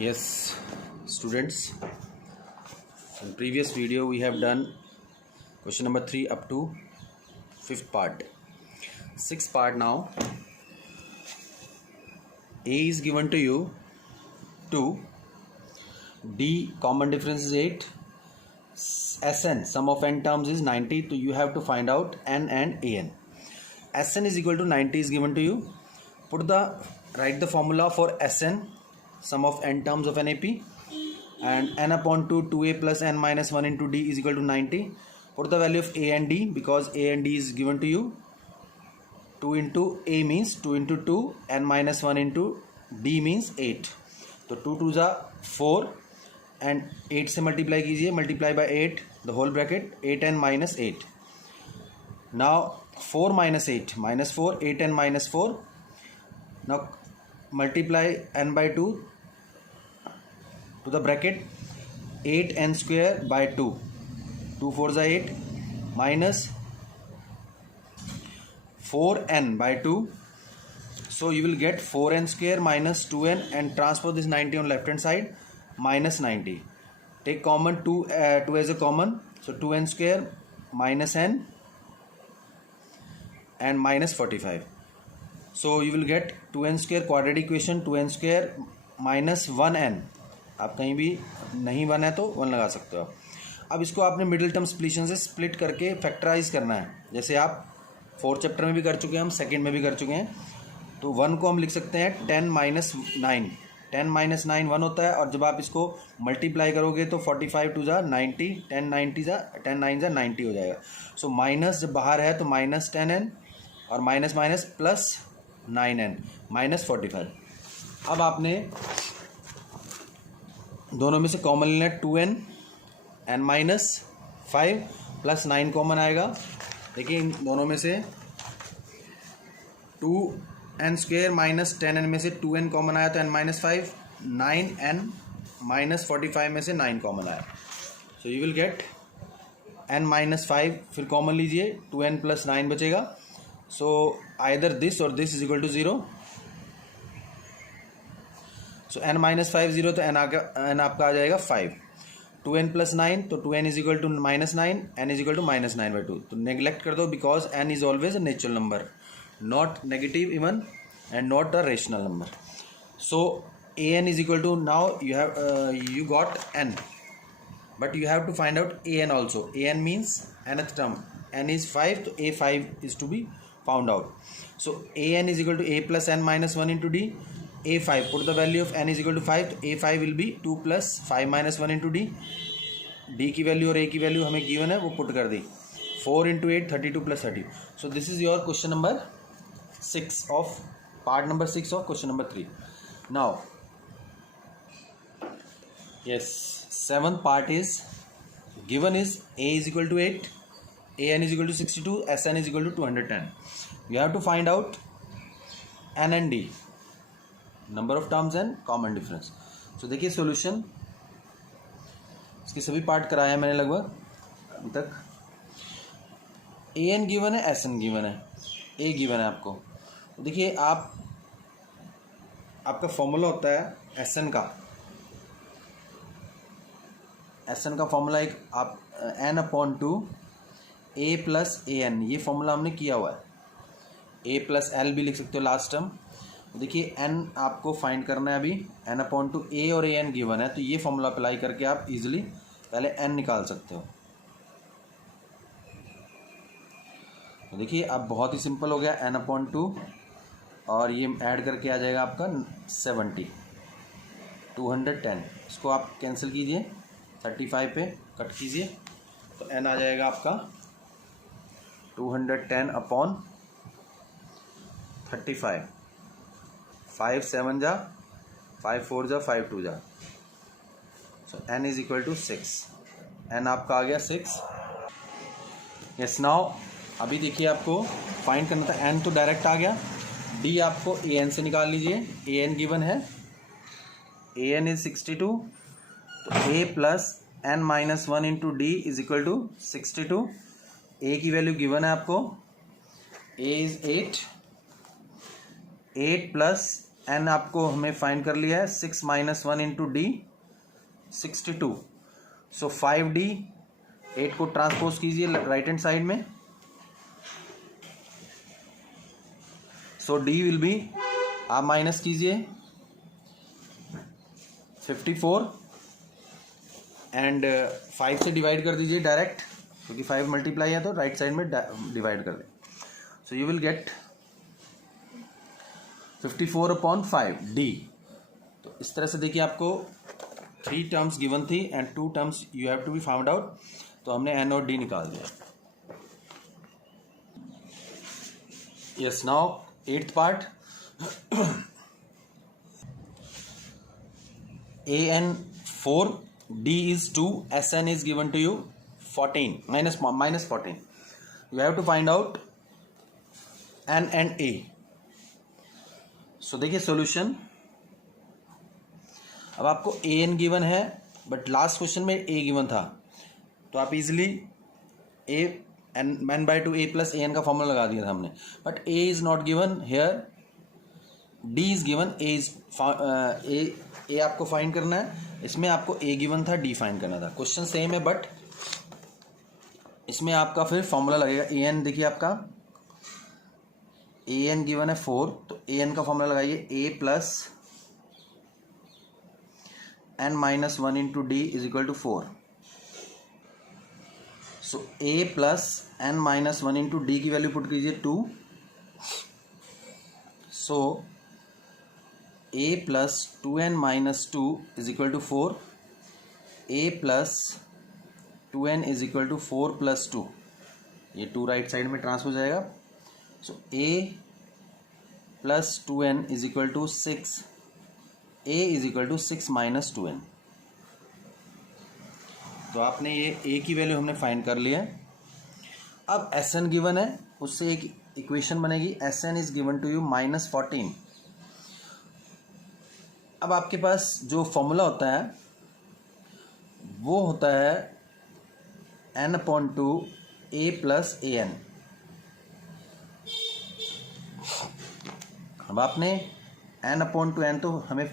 Yes, students, in previous video we have done question number 3 up to 5th part. 6th part now. A is given to you 2, D common difference is 8, Sn sum of n terms is 90, so you have to find out n and an. Sn is equal to 90 is given to you. Write the formula for Sn, sum of n terms of NAP, and n upon 2a plus n minus 1 into d is equal to 90. Put the value of a and d, because a and d is given to you. 2 into a means 2 into 2, n minus 1 into d means 8. तो 2 2 जा 4 and 8 से multiply कीजिए, multiply by 8 the whole bracket 8n minus 8. Now 4 minus 8 minus 4, 8n minus 4. Now multiply n by 2 to the bracket 8n square by 2. 2 4 is 8 minus 4n by 2. So you will get 4n square minus 2n and transpose this 90 on left hand side, minus 90. Take common 2 as a common, so 2n square minus n and minus 45. So you will get 2n square quadratic equation, 2n square minus 1n. आप कहीं भी नहीं 1 है तो 1 लगा सकते हो. अब इसको आपने मिडिल टर्म स्प्लिशन से स्प्लिट करके फैक्टराइज करना है, जैसे आप 4th चैप्टर में भी कर चुके हैं, हम 2nd में भी कर चुके हैं. तो 1 को हम लिख सकते हैं 10 माइनस 9. 10 माइनस 9 1 होता है, और जब आप इसको मल्टीप्लाई करोगे तो 45 2 जा 90, 10 90 जा 10 9 जा 90 हो जाएगा. सो माइनस जब बाहर है तो माइनस 10n और minus minus plus 9n minus 45. अब आपने दोनों में से कॉमन लेना है 2n n minus 5 plus 9 common आएगा. देखिए इन दोनों में से 2n स्क्वेयर माइनस 10n में से 2n कॉमन आया तो n माइनस 5, 9n माइनस 45 में से 9 कॉमन आया. So you will get n minus 5, फिर कॉमन लीजिए 2n प्लस 9 बचेगा. सो आइदर दिस और this is equal to 0. So n minus 5 0, तो n आपका आ जाएगा 5. 2n प्लस 9, तो 2n is equal to minus 9, n is equal to minus 9 by 2. तो नेग्लेक्ट कर दो, because n is always a natural number, not negative even and not a rational number. So an is equal to, now you got n, but you have to find out an also. an means nth term, n is 5, तो a5 is to be found out. So an is equal to a plus n minus 1 into d. a5, put the value of n is equal to 5, तो a5 will be 2 plus 5 minus 1 into d. d की value और a की value हमें given है, वो put कर दी. 4 into 8 32 plus 30. So this is your question number 6 of part number 6 of question number 3. Now yes, 7th part is given is a is equal to 8, an is equal to 62, sn is equal to 210. You have to find out n and d, number of terms and common difference. So देखिए solution, इसके सभी part कराया है मैंने लगभग अभी तक. an given है, sn गिवन है, a गिवन है आपको. तो देखिए आपका फॉर्मूला होता है sn का. sn का फॉर्मूला एक आप n upon 2 a plus A N, ये फॉर्मूला हमने किया हुआ है. a प्लस एल भी लिख सकते हो लास्ट टर्म. देखिए n आपको फाइंड करना है अभी, n अपॉन 2 a और a n गिवन है, तो ये फॉर्मूला अप्लाई करके आप इजीली पहले n निकाल सकते हो. तो देखिए अब बहुत ही सिंपल हो गया. n अपॉन 2 और ये ऐड करके आ जाएगा आपका 70, 210. इसको आप कैंसिल कीजिए, 35 पे कट कीजिए, तो n आ जाएगा आपका 210 अपॉन 35. 5 7 जा 5 4 जा 5 2 जा. So n is equal to 6. n आपका आ गया 6. यस, नाउ अभी देखिए आपको फाइंड करना था. n तो डायरेक्ट आ गया, d आपको an से निकाल लीजिए. an गिवन है, an इज 62, तो a plus n minus 1 into D is equal to 62. a की वैल्यू गिवन है आपको, a इज 8 प्लस एन आपको हमें फाइंड कर लिया है, 6 माइनस 1 इंटू डी 62. सो 5d, 8 को ट्रांसपोज कीजिए राइट हैंड साइड में. सो डी विल बी, आप माइनस कीजिए 54 एंड 5 से डिवाइड कर दीजिए डायरेक्ट, क्योंकि 5 मल्टीप्लाई है तो राइट साइड में डिवाइड कर दें. So you will get 54/5 D. तो इस तरह से देखिए आपको 3 टर्म्स गिवन थी and 2 terms you have to be found out. तो हमने एन और डी निकाल दिया. Yes, now 8th part. an 4, d is 2, sn is given to you 14 minus 14. You have to find out n and a. So देखिए solution. अब आपको a n given है but last question में a given था, तो आप easily a n by two a plus A n का formula लगा दिया था हमने. But a is not given here, d is given. A आपको फाइंड करना है, इसमें आपको ए गिवन था, डी फाइंड करना था. क्वेश्चन सेम है बट इसमें आपका फिर फॉर्मूला लगेगा. ए एन देखिए आपका ए एन गिवन है 4, तो ए एन का फॉर्मूला लगाइए a plus n minus 1 into D is equal to 4. So a plus n minus 1 into d की वैल्यू पुट कीजिए 2. So a plus 2n minus 2 is equal to 4. a plus 2n is equal to 4 plus 2. ये 2 right side में transfer हो जाएगा. So a plus 2n is equal to 6. a is equal to 6 minus 2n. तो आपने ये a की value हमने find कर लिया है. अब sn गिवन है, उससे एक इक्वेशन बनेगी. sn is given to you minus 14. अब आपके पास जो फॉर्मूला होता है वो होता है n/2 a plus A N. अब आपने n/2n तो हमें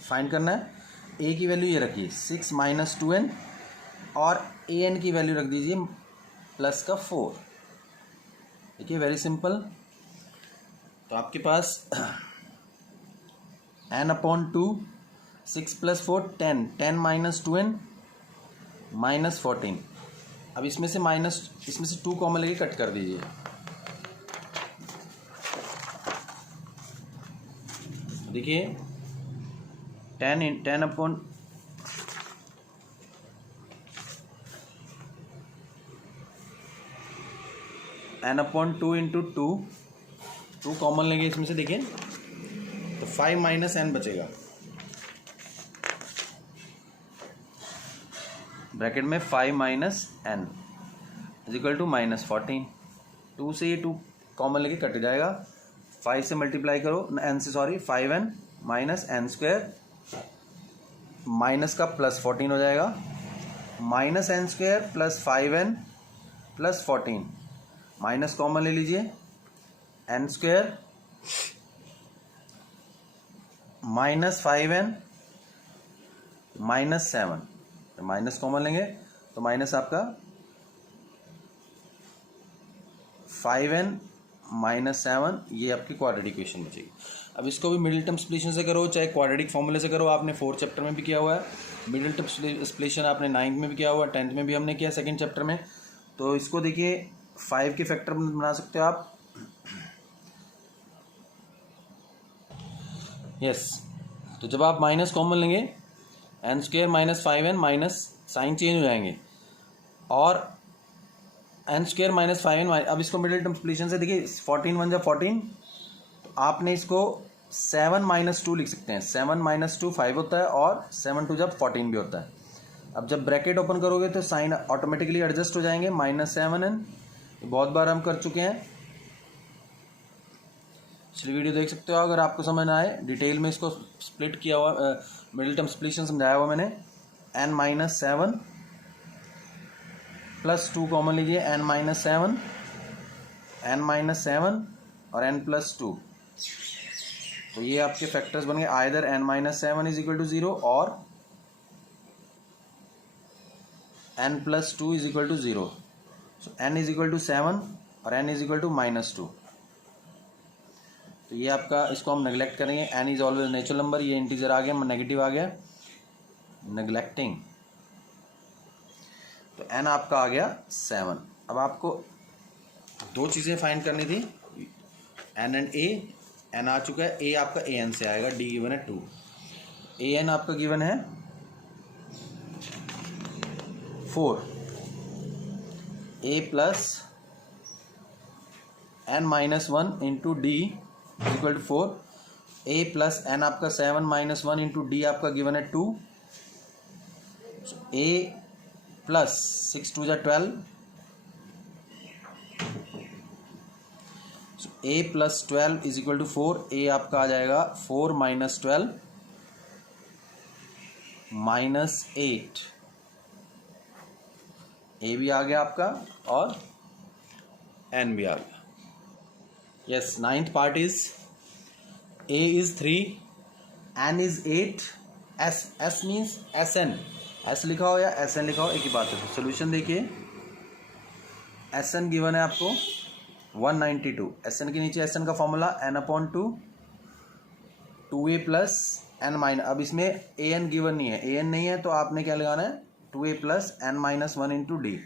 फाइंड करना है. a की वैल्यू ये रखिए 6 माइनस 2n और ए एन की वैल्यू रख दीजिए प्लस का 4. देखिए वेरी सिंपल. तो आपके पास n/2 6 plus 4 10, 10 minus 2n minus 14. अब इसमें से 2 कॉमन लेके कट कर दीजिए. देखिए 10/2 इंटू 2 कॉमन लेंगे इसमें से. देखिए तो 5 माइनस एन बचेगा, ब्रैकेट में 5 minus N is equal to minus 14. 2 से ये 2 कॉमन लेके कट जाएगा. 5 से मल्टीप्लाई करो एन से, sorry 5n minus N square, minus का प्लस 14 हो जाएगा. Minus N square plus 5n plus 14, minus common ले लीजिए. N square minus 5n minus 7, minus common लेंगे तो माइनस आपका 5n माइनस 7, ये आपकी क्वाड्रेटिक इक्वेशन बचेगी. अब इसको भी मिडिल टर्म स्प्लिशन से करो चाहे क्वाड्रेटिक फॉर्मूले से करो. आपने 4th चैप्टर में भी किया हुआ है. मिडिल टर्म स्प्लिशन आपने 9th में भी किया हुआ है, 10th में भी हमने किया 2nd चैप्टर में. तो इसको देखिए 5 के फैक्टर बना सकते हो आप. यस, तो जब आप माइनस कॉमन लेंगे N square minus 5n minus sign change हो जाएंगे और एन स्क्वायर माइनस 5n. अब इसको मिडिल टर्म स्प्लिशन से देखिए 14 1 जा 14, तो आपने इसको 7 माइनस 2 लिख सकते हैं. 7 माइनस 2 5 होता है और 7 2 जब 14 भी होता है. अब जब ब्रैकेट ओपन करोगे तो साइन ऑटोमेटिकली एडजस्ट हो जाएंगे. माइनस 7n बहुत बार हम कर चुके हैं, इसलिए वीडियो देख सकते हो. अगर आपको समझ ना आए डिटेल में इसको स्प्लिट किया हुआ, मिडिल टर्म स्प्लिशन समझाया हुआ मैंने. n माइनस 7 प्लस 2 कॉमन लीजिए. n माइनस 7 और n प्लस 2. तो ये आपके फैक्टर्स बन गए either n minus 7 is equal to 0 और n plus 2 is equal to 0. So n is equal to 7 और n इज इक्वल टू -2. तो ये आपका, इसको हम नेग्लेक्ट करेंगे. n is always natural number, ये इंटीजर आ गया, नेगेटिव आ गया, नेग्लेक्टिंग. तो n आपका आ गया 7. अब आपको दो चीज़ें फाइंड करनी थी, n एंड a. n आ चुका है, a आपका an से आएगा, d गिवन है 2. an आपका गिवन है 4. a plus n minus 1 into D equal to 4. a plus n आपका 7 माइनस 1 इंटू डी आपका गिवन है 2. a प्लस 6 2 जा 12. a plus 12 is equal to 4. a आपका आ जाएगा 4 माइनस 12 माइनस 8. a भी आ गया आपका और n भी आ गया. Yes, ninth part is a is 3, n is 8, s means sn. s लिखा हो या sn लिखा हो एक ही बात है. तो सोल्यूशन देखिए, sn गिवन है आपको 192. sn के नीचे sn का formula n/2 2a plus n minus. अब इसमें an गिवन नहीं है, an नहीं है तो आपने क्या लगाना है 2a plus n minus 1 into D.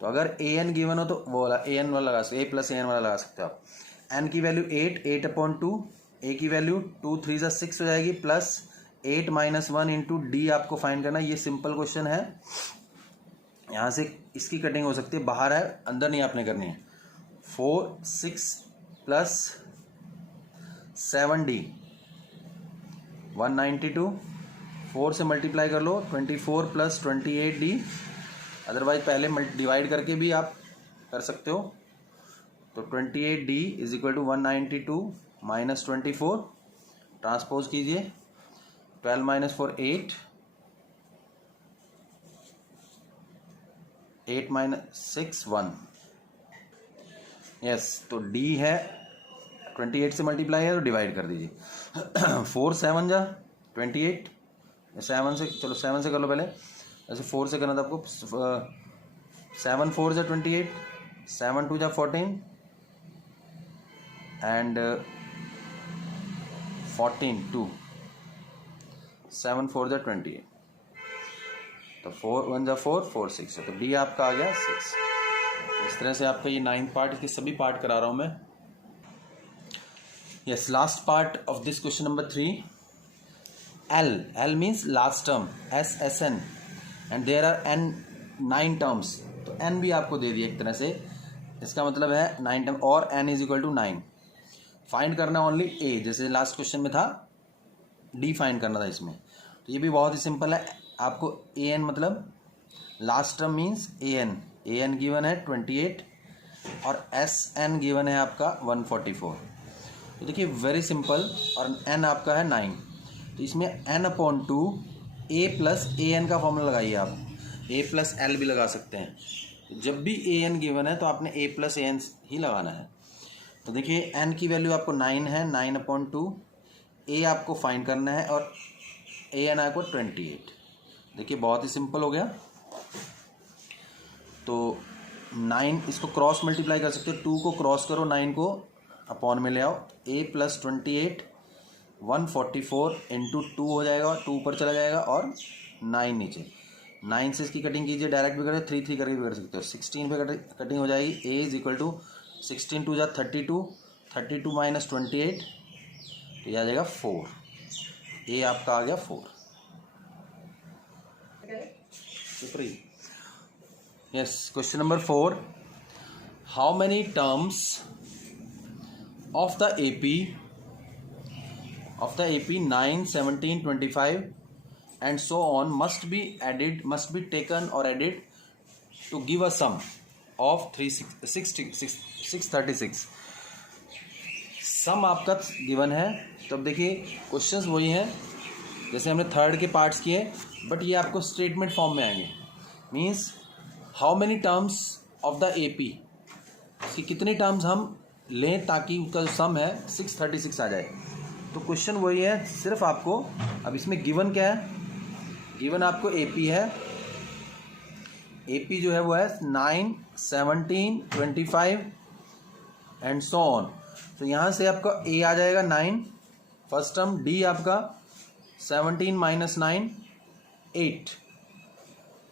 तो अगर an गिवन हो तो वो वाला an वाला लगा सकते, a प्लस an वाला लगा सकते हो आप. n की वैल्यू 8/2, a की वैल्यू 2 3 जा 6 हो जाएगी, प्लस 8 माइनस 1 इंटू डी आपको फाइंड करना. ये सिंपल क्वेश्चन है, यहाँ से इसकी कटिंग हो सकती है, बाहर है, अंदर नहीं आपने करनी है. 4 6 प्लस 7d 192. 4 से मल्टीप्लाई कर लो, 24 प्लस 28d. अदरवाइज पहले डिवाइड करके भी आप कर सकते हो. तो 28d is equal to 192 minus 24. Transpose कीजिए, 12 माइनस 4 8, 8 माइनस 6 1. यस, तो d है 28 से मल्टीप्लाई है तो डिवाइड कर दीजिए. 4 7 जा 28, 7 से, चलो 7 से कर लो पहले, ऐसे 4 से करना था आपको. 7 4 जा 28, 7 2 जा 14 एंड 14 2, 7 4 जा 28. तो 4 1 जा 4 4 6 है, तो डी आपका आ गया 6. इस तरह से आपका ये 9th पार्ट, इसके सभी पार्ट करा रहा हूँ मैं. Yes, last part of this question number 3. L means last term, SN and there are n 9 terms. तो n भी आपको दे दिया एक तरह से, इसका मतलब है 9 टर्म, और n is equal to 9. Find करना ओनली a, जैसे लास्ट क्वेश्चन में था d फाइंड करना था इसमें. तो ये भी बहुत ही सिंपल है. आपको an मतलब last term means an given है 28 और SN गिवन है आपका 144. तो देखिए वेरी सिंपल, और n आपका है 9. तो इसमें n/2 a प्लस an का फॉर्मूला लगाइए आप. a प्लस l भी लगा सकते हैं. जब भी an गिवन है तो आपने a प्लस an ही लगाना है. तो देखिए n की वैल्यू आपको 9 है, 9/2. a आपको फाइंड करना है और an आपको 28. देखिए बहुत ही सिंपल हो गया. तो 9 इसको क्रॉस मल्टीप्लाई कर सकते हो, 2 को क्रॉस करो, 9 को अपॉन में ले आओ. a प्लस 28 144 इंटू 2 हो जाएगा, 2 ऊपर चला जाएगा और 9 नीचे. 9 से इसकी कटिंग कीजिए, डायरेक्ट भी करें, 3 3 करके भी कर सकते हो. 16 पे कटिंग हो जाएगी. a इज इक्वल टू 16 2 जा 32, 32 माइनस 28, तो यह आ जाएगा 4. a आपका आ गया 4. Yes, question number 4. How many terms of the AP 9 17 25 and so on must be taken or added to give a sum of 636. सम आपका गिवन है. तो अब देखिए क्वेश्चंस वही हैं जैसे हमने थर्ड के पार्ट्स किए, बट ये आपको स्टेटमेंट फॉर्म में आएंगे. Means how many terms of the AP, इसकी कितनी टर्म्स हम लें ताकि उसका जो सम है 636 आ जाए. तो क्वेश्चन वही है, सिर्फ आपको अब इसमें गिवन क्या है, गिवन आपको AP है, AP जो है वो है 9, 17, 25 एंड सो ऑन। तो यहाँ से आपका A आ जाएगा 9 फर्स्ट टर्म, D आपका 17 माइनस 9 8।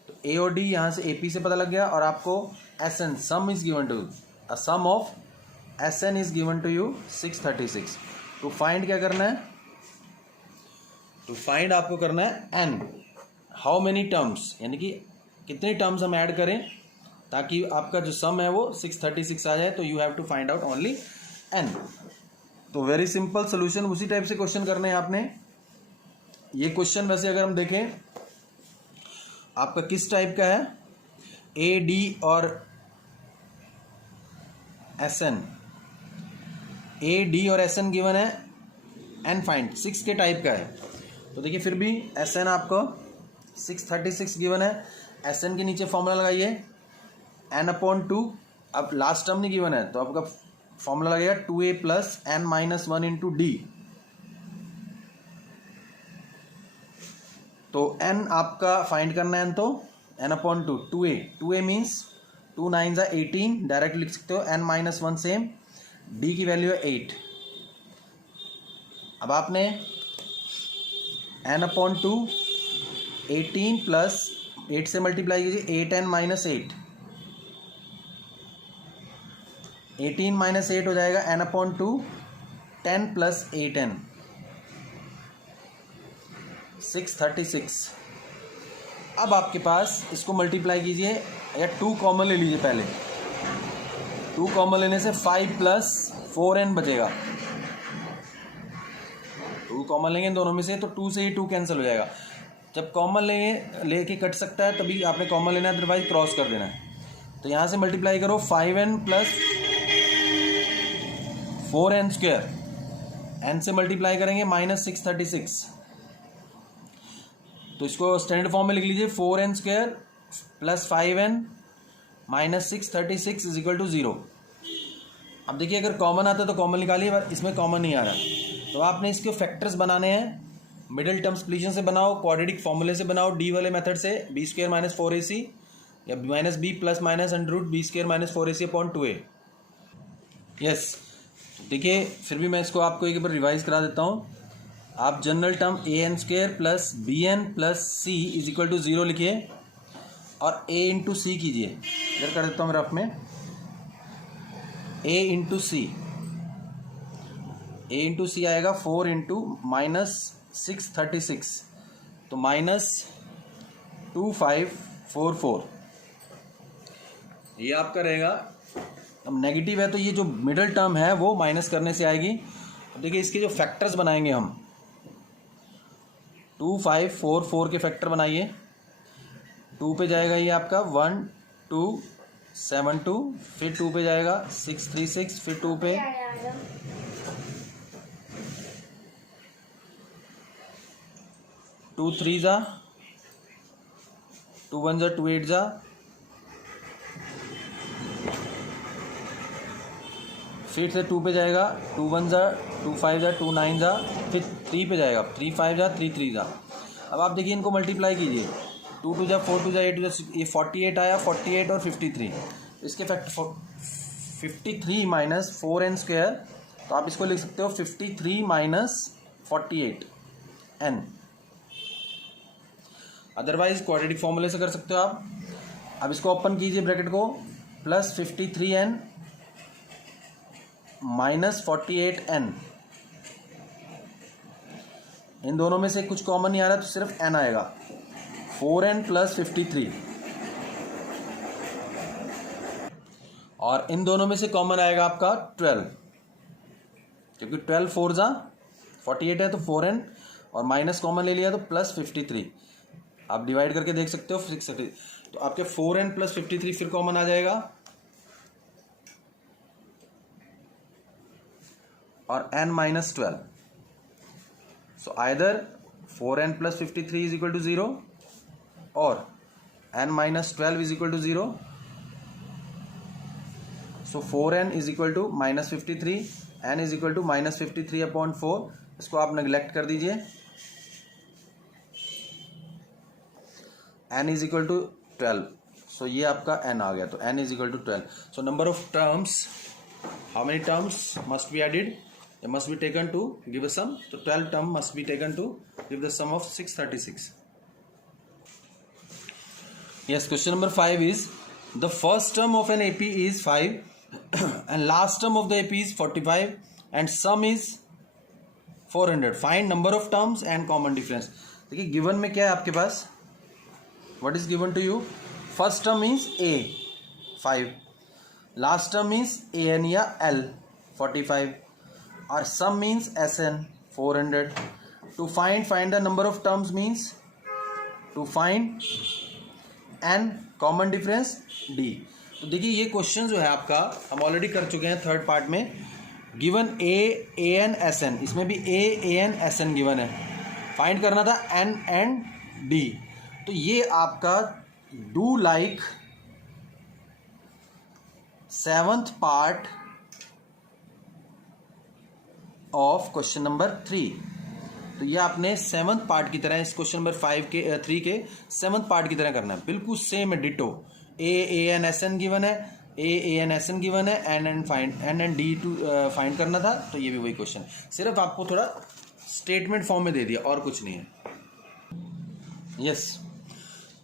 तो A और D यहाँ से AP से पता लग गया। और आपको SN sum is given to, a sum of SN is given to you 636। तो फाइंड क्या करना है, तो फाइंड आपको करना है N, हाउ मेनी टर्म्स, यानी कि कितने टर्म्स हम ऐड करें ताकि आपका जो सम है वो 636 आ जाए। तो you have to find out only N। तो वेरी सिंपल सोल्यूशन, उसी टाइप से क्वेश्चन करने हैं आपने। ये क्वेश्चन वैसे अगर हम देखें आपका किस टाइप का है, AD और SN, AD और SN गिवन है, N फाइंड 6 के टाइप का है। तो देखिए फिर भी SN आपको 636 गिवन है, SN के नीचे फॉर्मूला लगाइए n/2। अब लास्ट टर्म नहीं गिवन है तो आपका फॉर्मूला लगेगा 2a plus n-1 into D. तो n आपका फाइंड करना है, तो n/2 2a मीन्स 2 9 18, डायरेक्ट लिख सकते हो, n-1 सेम, d की वैल्यू है 8। अब आपने n/2 18 प्लस 8 से मल्टीप्लाई कीजिए, 8n माइनस 8, 18 माइनस 8 हो जाएगा n/2 10 प्लस 8n 636। अब आपके पास इसको मल्टीप्लाई कीजिए, या 2 कॉमन ले लीजिए पहले, 2 कॉमन लेने से 5 प्लस 4n बचेगा। 2 कॉमन लेंगे दोनों में से तो 2 से ही 2 कैंसिल हो जाएगा। जब कॉमन लेके कट सकता है तभी आपने कॉमन लेना है, अदरवाइज क्रॉस कर देना है। तो यहाँ से मल्टीप्लाई करो 5n plus 4n square, n से मल्टीप्लाई करेंगे माइनस 636। तो इसको स्टैंडर्ड फॉर्म में लिख लीजिए, 4n square plus 5n minus 636 is equal to 0। अब देखिए अगर कॉमन आता है तो कॉमन निकालिए, पर इसमें कॉमन नहीं आ रहा, तो आपने इसके फैक्टर्स बनाने हैं। मिडिल टर्म सॉल्यूशन से बनाओ, क्वाड्रेटिक फॉर्मूले से बनाओ, डी वाले मेथड से, बी स्क्वायर माइनस 4ac या minus B plus minus under root B square minus 4ac upon 2a। Yes, देखिए फिर भी मैं इसको आपको एक बार रिवाइज करा देता हूँ। आप general term an square plus bn plus c is equal to 0 लिखिए और a इंटू सी कीजिए। इधर कर देता हूँ रफ में, a इंटू सी आएगा 4 इंटू माइनस 636, तो माइनस 2544 ये आपका रहेगा। अब नेगेटिव है तो ये जो मिडल टर्म है वो माइनस करने से आएगी। अब देखिए इसके जो फैक्टर्स बनाएंगे हम, 2544 के फैक्टर बनाइए। 2 पे जाएगा ये आपका 1272, फिर 2 पे जाएगा 636, फिर 2 पे 2 3 जा, 2 1 जा, 2 8 जा, फिर से 2 पे जाएगा, 2 1 जा, 2 5 जा, 2 9 जा, फिर 3 पे जाएगा, 3 5 जा, 3 3 जा। अब आप देखिए इनको मल्टीप्लाई कीजिए, 2 2 जा, 4 2 जा, 8 जा, ये 48 आया, 48 और 53। इसके फैक्टर 53 माइनस 4n स्क्वायर, तो आप इसको लिख सकते हो 53 माइनस 48 n। अदरवाइज क्वाड्रेटिक फॉर्मूले से कर सकते हो आप। अब इसको ओपन कीजिए ब्रैकेट को, प्लस 53n माइनस 48n, इन दोनों में से कुछ कॉमन नहीं आ रहा तो सिर्फ n आएगा, 4n प्लस 53, और इन दोनों में से कॉमन आएगा आपका 12, क्योंकि 12 4 जा 48 है तो 4n, और माइनस कॉमन ले लिया तो प्लस 53। आप डिवाइड करके देख सकते हो 630, तो आपके 4n प्लस 53 फिर कॉमन आ जाएगा, और n minus 12। So either 4n plus 53 is equal to 0 और n minus 12 is equal to 0। So 4n is equal to minus 53, n is equal to minus 53 upon 4, इसको आप नेग्लेक्ट कर दीजिए। n is equal to 12, so ये आपका n आ गया, तो n is equal to 12। So number of terms, how many terms must be added, must be taken to give a sum, so 12 term must be taken to give the sum of 636. Yes, question number 5 is the first term of an AP is 5 and last term of the AP is 45 and sum is 400. Find number of terms and common difference. देखिए given में क्या है आपके पास, what is given to you, first term is A 5, last term is AN या L 45 और sum means SN 400. To find the number of terms means to find n common difference D. तो देखिए ये question जो है आपका हम already कर चुके हैं थर्ड पार्ट में। गिवन A AN SN, इसमें भी A AN SN गिवन है, फाइंड करना था N एंड D। तो ये आपका do like seventh part of question number 3। तो ये आपने सेवंथ पार्ट की तरह इस क्वेश्चन नंबर 3 के सेवंथ पार्ट की तरह करना है, बिल्कुल सेम है, ditto. A N S N given है, A N S N given है, N N D to find करना था, तो ये भी वही क्वेश्चन, सिर्फ आपको थोड़ा स्टेटमेंट फॉर्म में दे दिया और कुछ नहीं है। Yes,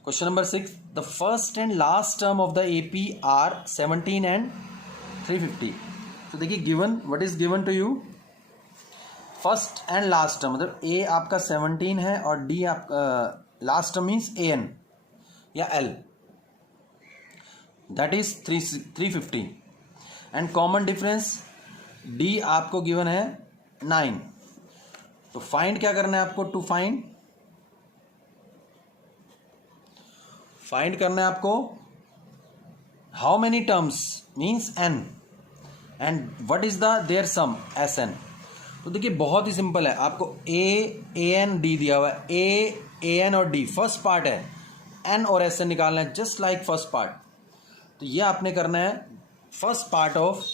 question number 6, the first and last term of the AP are 17 and 350। तो देखिए given, what is given to you, first and last term, मतलब ए आपका 17 है और डी आप last term means A N या L, that is 350 and common difference D आपको given है 9। तो फाइंड क्या करना है आपको, टू फाइंड करना है आपको how many terms means N and what is the their sum S N. तो देखिए बहुत ही सिंपल है, आपको ए एन डी दिया हुआ है, ए एन और डी फर्स्ट पार्ट है, एन और एस एन निकालना है जस्ट लाइक फर्स्ट पार्ट। तो ये आपने करना है first part of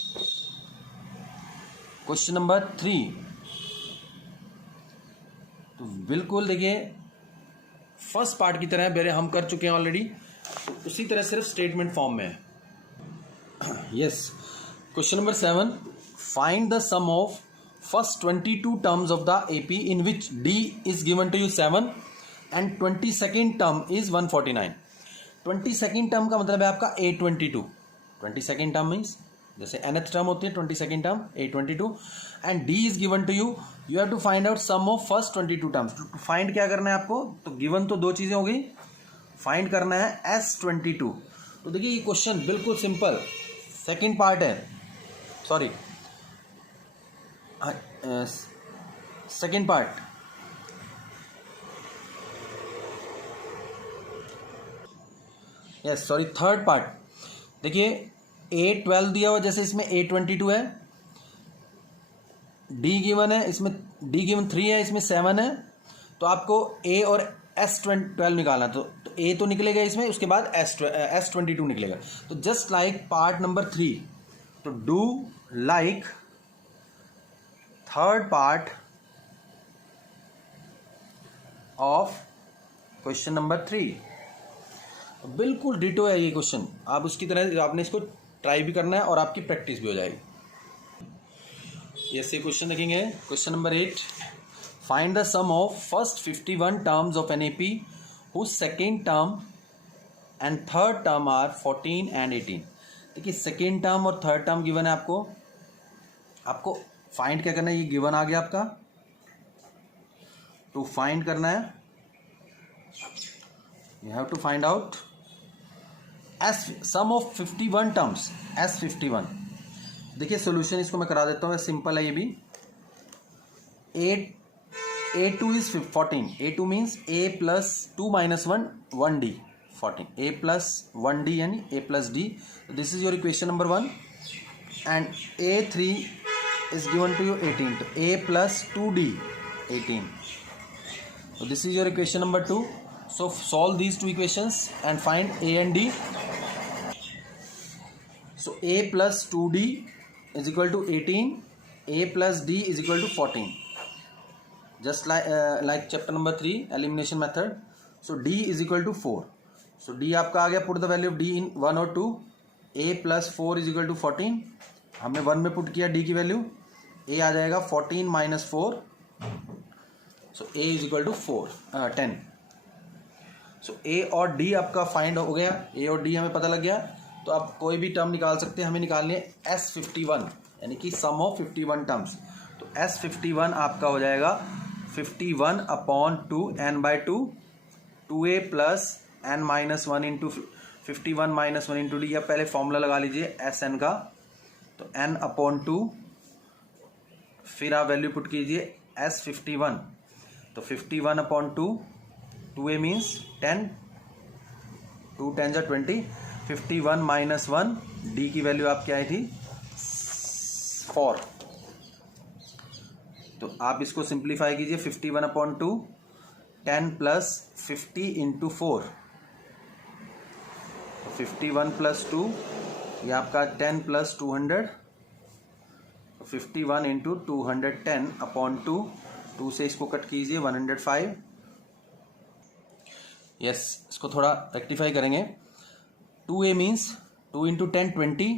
question number 3। तो बिल्कुल देखिए फर्स्ट पार्ट की तरह मेरे हम कर चुके हैं ऑलरेडी, तो उसी तरह सिर्फ स्टेटमेंट फॉर्म में है। Yes, question number 7, find the sum of first 22 terms of the AP in which D is given to you 7 and 22nd term is 149। 22nd term का मतलब है आपका A22। 22nd term means जैसे nth term होती है 22nd term A22 and D is given to you, you have to find out sum of first 22 terms। तो find क्या करना है आपको, तो गिवन तो दो चीज़ें हो गई, फाइंड करना है S22। तो देखिए ये क्वेश्चन बिल्कुल सिंपल, सेकेंड पार्ट है, sorry second part, yes sorry third part. देखिए A12 दिया हुआ, जैसे इसमें A22 है, D गिवन है, इसमें D गिवन 3 है, इसमें 7 है, तो आपको A और S12 निकालना। तो A तो निकलेगा इसमें, उसके बाद S22 निकलेगा। तो जस्ट लाइक पार्ट नंबर 3, तो do like third part of question number 3। बिल्कुल डिटो है ये क्वेश्चन, आप उसकी तरह आपने इसको ट्राई भी करना है और आपकी प्रैक्टिस भी हो जाएगी। ये क्वेश्चन देखेंगे, question number 8, find the sum of first 51 terms of an AP whose second term and third term are 14 and 18। देखिए सेकेंड टर्म और थर्ड टर्म गिवन है आपको फाइंड क्या करना है, ये गिवन आ गया आपका, टू फाइंड करना है, you have to find out S sum of 51 terms S51। देखिए सोल्यूशन इसको मैं करा देता हूँ, सिंपल है ये भी। A2 is 14, A2 means A plus 2 minus 1 D 14, A plus 1 D यानी A plus D। This is your equation number 1 and A3 is given to you 18, तो A plus 2D 18, so this is your equation number 2। so solve these two equations and find A and D। so A plus 2D is equal to 18, A plus D is equal to 14। just like chapter number 3 elimination method. So d is equal to 4. So d आपका आ गया, put the value of d in 1 और 2. a plus 4 is equal to 14. हमने 1 में put किया d की value, a आ जाएगा 14 minus 4. So a is equal to 10. So a और d आपका फाइंड हो गया, a और d हमें पता लग गया. तो आप कोई भी टर्म निकाल सकते हैं, हमें निकालनी है S51 यानी कि सम ऑफ 51 टर्म्स. तो S51 आपका हो जाएगा 51 upon 2 n by 2 2a plus n minus 1 into 51 minus 1 into D. या पहले फॉर्मूला लगा लीजिए एस एन का. तो n अपॉन 2, फिर आप वैल्यू पुट कीजिए S51. तो 51 अपॉन 2, 2a मीन्स 10, 2 10 जा 20. 51 माइनस 1, डी की वैल्यू आपकी आई थी 4. तो आप इसको सिंप्लीफाई कीजिए. 51 अपॉन 2, 10 प्लस 50 इंटू 4. तो 51 प्लस 2, ये आपका 10 प्लस 200. 51 इंटू 210 अपॉन 2, 2 से इसको कट कीजिए 105. यस, इसको थोड़ा रेक्टिफाई करेंगे. 2a means 2 into 10 20.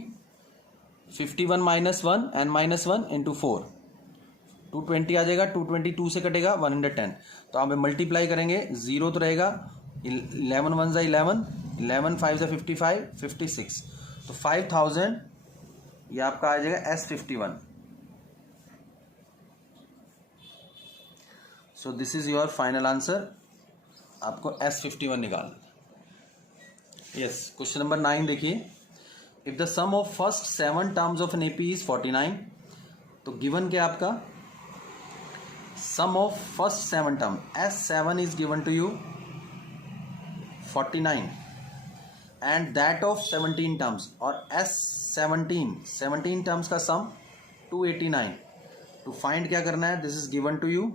51 minus 1 n minus 1 into 4, 220 आ जाएगा. 220 2 से कटेगा 110. तो आप मल्टीप्लाई करेंगे, 0 तो रहेगा, 11 1 जा 11, 11 5 जा 55, 56. तो 5000 ये आपका आ जाएगा S51. So this is your final answer. आपको S51 निकालना. यस, क्वेश्चन नंबर 9 देखिए. If the sum of first 7 terms of an AP is 49. तो गिवन क्या आपका sum of first 7 term S7 is given to you 49 and that of 17 terms, और S17 terms का सम 289. To find क्या करना है, this is given to you.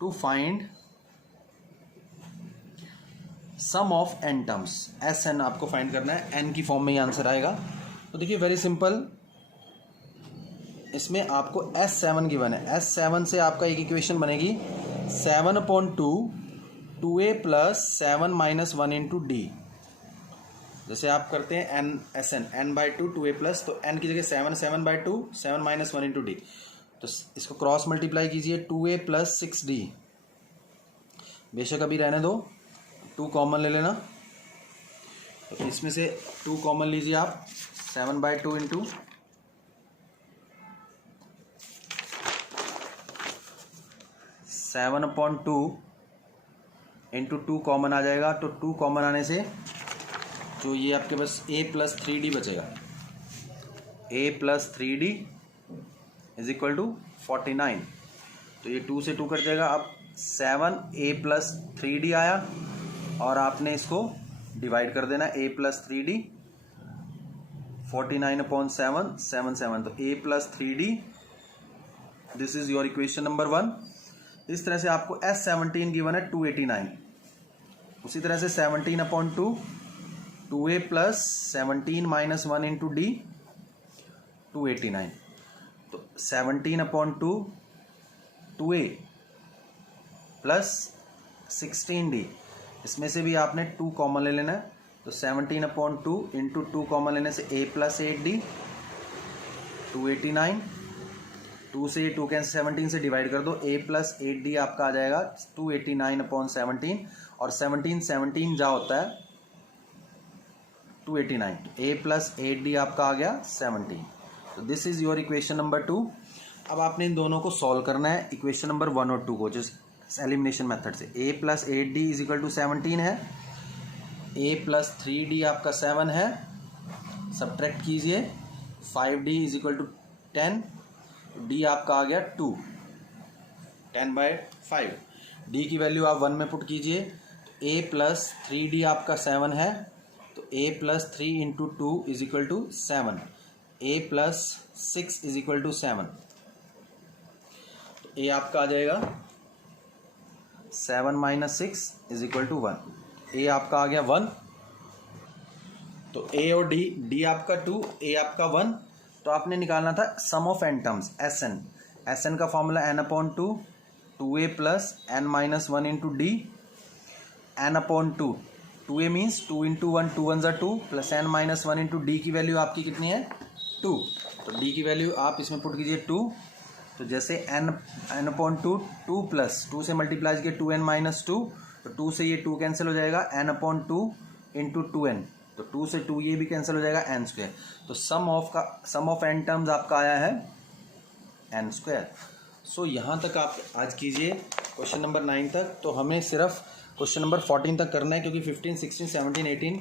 To find sum of n terms, Sn आपको find करना है. n की form में ये आंसर आएगा. तो देखिए वेरी सिंपल, इसमें आपको S7 गिवन है. S7 से आपका एक इक्वेशन बनेगी 7 upon 2 2a plus 7 minus 1 into D. जैसे आप करते हैं Sn n by 2 2a plus, तो n की जगह 7 7 बाई 2 7 माइनस 1 इंटू डी. तो इसको क्रॉस मल्टीप्लाई कीजिए 2a प्लस 6d. बेशक अभी रहने दो, 2 कॉमन ले लेना. तो इसमें से 2 कॉमन लीजिए आप. 7 by 2 into 7 upon 2 into 2 common आ जाएगा. तो 2 कॉमन आने से जो ये आपके पास a प्लस 3d बचेगा. a plus 3d is equal to 49. तो ये 2 से 2 कट जाएगा. अब 7a प्लस 3d आया और आपने इसको डिवाइड कर देना. a plus 3d 49 upon 7 7 7. तो a plus 3d, this is your equation number 1. इस तरह से आपको S17 गिवन है 289. उसी तरह से 17 upon 2 2a plus 17 minus 1 into D 289. तो 17 अपॉन 2 2a प्लस 16d, इसमें से भी आपने 2 कॉमन ले लेना है. तो 17 अपॉन 2 इंटू 2 कॉमन लेने से a प्लस 8d 289. 2 से 2 कैंसिल 17 से डिवाइड कर दो. a प्लस 8d आपका आ जाएगा 289 अपॉन 17. और 17 जा होता है 289. a प्लस 8d आपका आ गया 17. तो this is your equation number 2. अब आपने इन दोनों को सॉल्व करना है, इक्वेशन नंबर 1 और 2 को, जिस एलिमिनेशन मेथड से. a plus 8d is equal to 17 है. a प्लस 3d आपका 7 है. सब्ट्रैक्ट कीजिए. 5d is equal to 10. d आपका आ गया 2. 10 बाई 5. d की वैल्यू आप 1 में पुट कीजिए. a प्लस 3d आपका 7 है. तो a plus 3 into 2 is equal to 7. a plus 6 is equal to 7. तो a आपका आ जाएगा 7 minus 6 is equal to 1. a आपका आ गया 1. तो a और d आपका 2, a आपका 1. तो आपने निकालना था sum of n terms Sn. S n का formula n upon two, 2a plus n minus 1 into d, n upon two, 2a means 2 into 1, 2 1 ज़ा 2 plus n minus 1 into d की वैल्यू आपकी कितनी है 2, तो डी की वैल्यू आप इसमें पुट कीजिए 2, तो जैसे एन अपॉन टू, 2 प्लस 2 से मल्टीप्लाई किया 2n माइनस 2, तो 2 से ये 2 कैंसिल हो जाएगा, N upon two into 2n, तो 2 से 2 ये भी कैंसिल हो जाएगा, एन स्क्वायर। तो सम ऑफ एन टर्म्स आपका आया है एन स्क्वायर। सो यहाँ तक आप आज कीजिए क्वेश्चन नंबर 9 तक। तो हमें सिर्फ क्वेश्चन नंबर 14 तक करना है, क्योंकि 15, 16, 17, 18,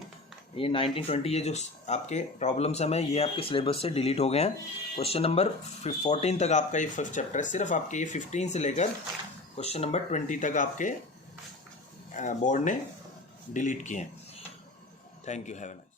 ये 19, 20 ये जो आपके प्रॉब्लम्स हैं ये आपके सिलेबस से डिलीट हो गए हैं। क्वेश्चन नंबर 14 तक आपका ये 5th चैप्टर है, सिर्फ आपके ये 15 से लेकर क्वेश्चन नंबर 20 तक आपके बोर्ड ने डिलीट किए हैं। Thank you, have a nice.